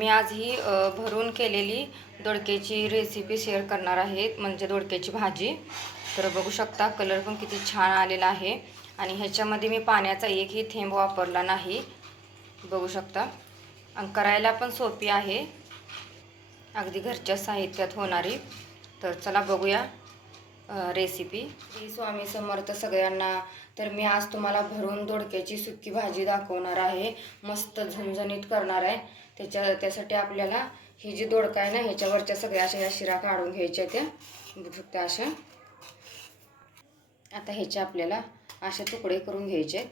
मी आज ही भरून केलेली दोडक्याची रेसिपी शेअर करणार आहे. म्हणजे दोडक्याची भाजी. तर बघू शकता कलर पण किती छान आलेला आहे. आणि ह्याच्यामध्ये मी पाण्याचा एकही थेंब वापरला नाही. बघू शकता. आणि करायला पण सोपी आहे. अगदी घरच्या साहित्यात होणारी. तर चला बघूया रेसिपी श्री स्वामी समर्थ सगळ्यांना. तर मी आज तुम्हाला भरून दोडक्याची सुकी भाजी दाखवणार आहे. मस्त झणझणीत करणार आहे. त्याच्या त्यासाठी आपल्याला ही जी दोडका आहे ना ह्याच्यावरच्या सगळ्या अशा ह्या शिरा काढून घ्यायच्या त्या. बघू शकता अशा. आता ह्याचे आपल्याला असे तुकडे करून घ्यायचे आहेत.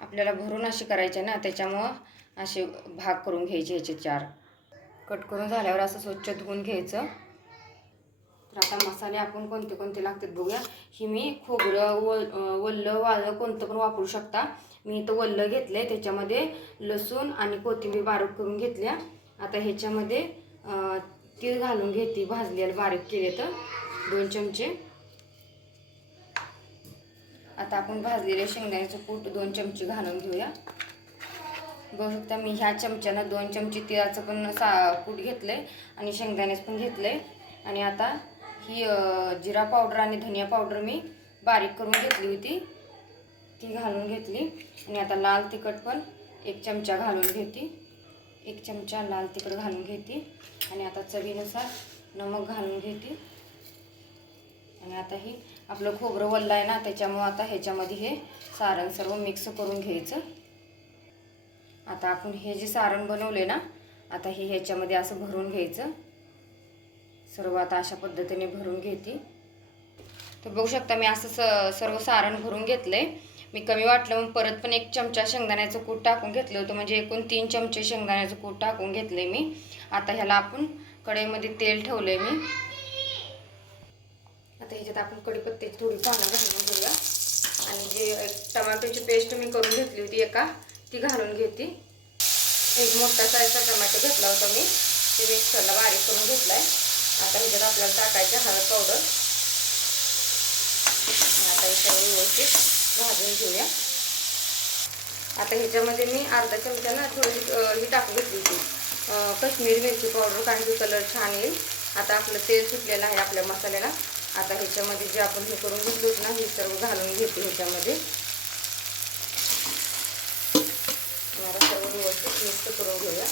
आपल्याला भरून अशी करायचे ना त्याच्यामुळं असे भाग करून घ्यायचे ह्याचे चार. कट करून झाल्यावर असं स्वच्छ धुवून घ्यायचं. तर आता मसाले आपण कोणते कोणते लागतात बघूया. ही मी खोबरं वल वल्लं वाळं कोणतं पण वापरू शकता. मी इथं वल्लं घेतलं आहे त्याच्यामध्ये लसूण आणि कोथिंबीर बारीक करून घेतल्या. आता ह्याच्यामध्ये तीळ घालून घेते भाजलेलं बारीक केले तर. दोन चमचे. आता आपण भाजलेले शेंगदाण्याचं कूट दोन चमचे घालून घेऊया. बघू शकता मी ह्या चमच्यानं दोन चमचे तिळाचं पण सा कूट घेतलं आहे आणि शेंगदाण्याचं पण घेतलं आहे आणि आता ही जिरा पावडर आणि धनिया पावडर मी बारीक करून घेतली होती. ती घालून घेतली आणि आता लाल तिखट पण एक चमचा घालून घेते. एक चमचा लाल तिखट घालून घेते आणि आता चवीनुसार नमक घालून घेते. आणि आता ही आपलं खोबरं वल्लं आहे ना त्याच्यामुळं आता ह्याच्यामध्ये हे सारण सर्व मिक्स करून घ्यायचं. आता आपण हे जे सारण बनवले ना आता हे ह्याच्यामध्ये असं भरून घ्यायचं. सर्व आता अशा पद्धतीने भरून घेते. तर बघू शकता मी असं स सर्व सारण भरून घेतलंय. मी कमी वाटलं मग परत पण एक चमचा शेंगदाण्याचं कूट टाकून घेतलं होतं. म्हणजे एकूण तीन चमचे शेंगदाण्याचं कूट टाकून घेतलंय मी. आता ह्याला आपण कढईमध्ये तेल ठेवलंय मी. आता ह्याच्यात आपण कडीपत्त्याची थोडी पानं घालून घेऊया. आणि जे एक पेस्ट मी करून घेतली होती एका ती घालून घेते. एक मोठा साईजचा टमाटो घेतला होता मी. ते मिक्सरला बारीक करून घेतलाय. आता ह्याच्यात आपल्याला टाकायचं हळद पावडर. आता हे सगळं व्यवस्थित भाजून घेऊया. आता ह्याच्यामध्ये मी अर्धा चमचा ना थोडी ही टाकून घेतली होती. कश्मीरी मिरची पावडर कारण की कलर छान येईल. आता आपलं तेल सुटलेलं आहे आपल्या मसाल्याला. आता ह्याच्यामध्ये जे आपण हे करून घेतलं ना हे सर्व घालून घेते ह्याच्यामध्ये आणि आता सर्व व्यवस्थित मिक्स करून घेऊया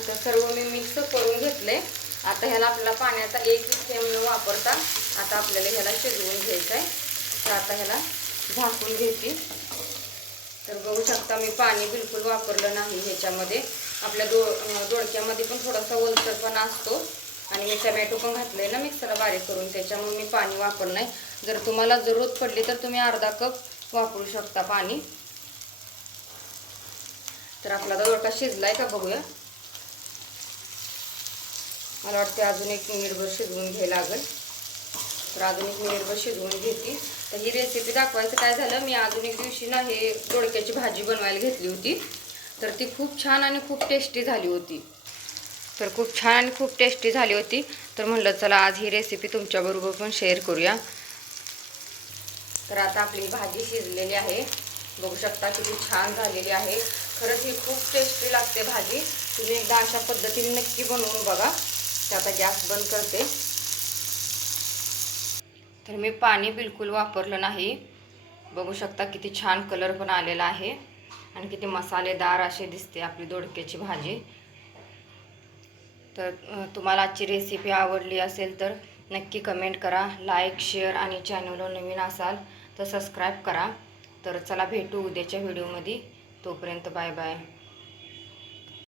आता सर्व मी मिक्स करून घेतले. आता ह्याला आपल्याला पाण्याचा एक थेंब न वापरता आता आपल्याला ह्याला शिजवून घ्यायचं आहे तर आता ह्याला झाकून घेते. तर बघू शकता मी पाणी बिलकुल वापरलं नाही ह्याच्यामध्ये. आपल्या दो दोडक्यामध्ये पण थोडासा ओलसरपणा असतो. आणि मी टमॅटो पण घातले ना मिक्सरला बारीक करून. त्याच्यामुळे मी पाणी वापरलं नाही. जर तुम्हाला जरूरत पडली तर तुम्ही अर्धा कप वापरू शकता पाणी. तर आपला दोडका शिजला आहे का बघूया. मला वाटते अजून एक मिनिटभर शिजवून घ्यायला लागेल. तर अजून एक मिनिटभर शिजवून घेतली तर ही रेसिपी दाखवायचं काय झालं मी अजून एक दिवशी ना हे दोडक्याची भाजी बनवायला घेतली होती. तर ती खूप छान आणि खूप टेस्टी झाली होती. तर खूप छान आणि खूप टेस्टी झाली होती. तर म्हणलं चला आज ही रेसिपी तुमच्याबरोबर पण शेअर करूया. तर आता आपली भाजी शिजलेली आहे. बघू शकता किती छान झालेली आहे. खरंच ही खूप टेस्टी लागते भाजी. तुम्ही एकदा अशा पद्धतीने नक्की बनवून बघा. तर आता गॅस बंद करते. तर मी पाणी बिलकुल वापरलं नाही. बघू शकता किती छान कलर पण आलेला आहे आणि किती मसालेदार असे दिसते आपली दोडक्याची भाजी. तर तुम्हाला आजची रेसिपी आवडली असेल तर नक्की कमेंट करा लाईक शेअर आणि चॅनलवर नवीन असाल तर सबस्क्राईब करा. तर चला भेटू उद्याच्या व्हिडिओमध्ये तोपर्यंत बाय बाय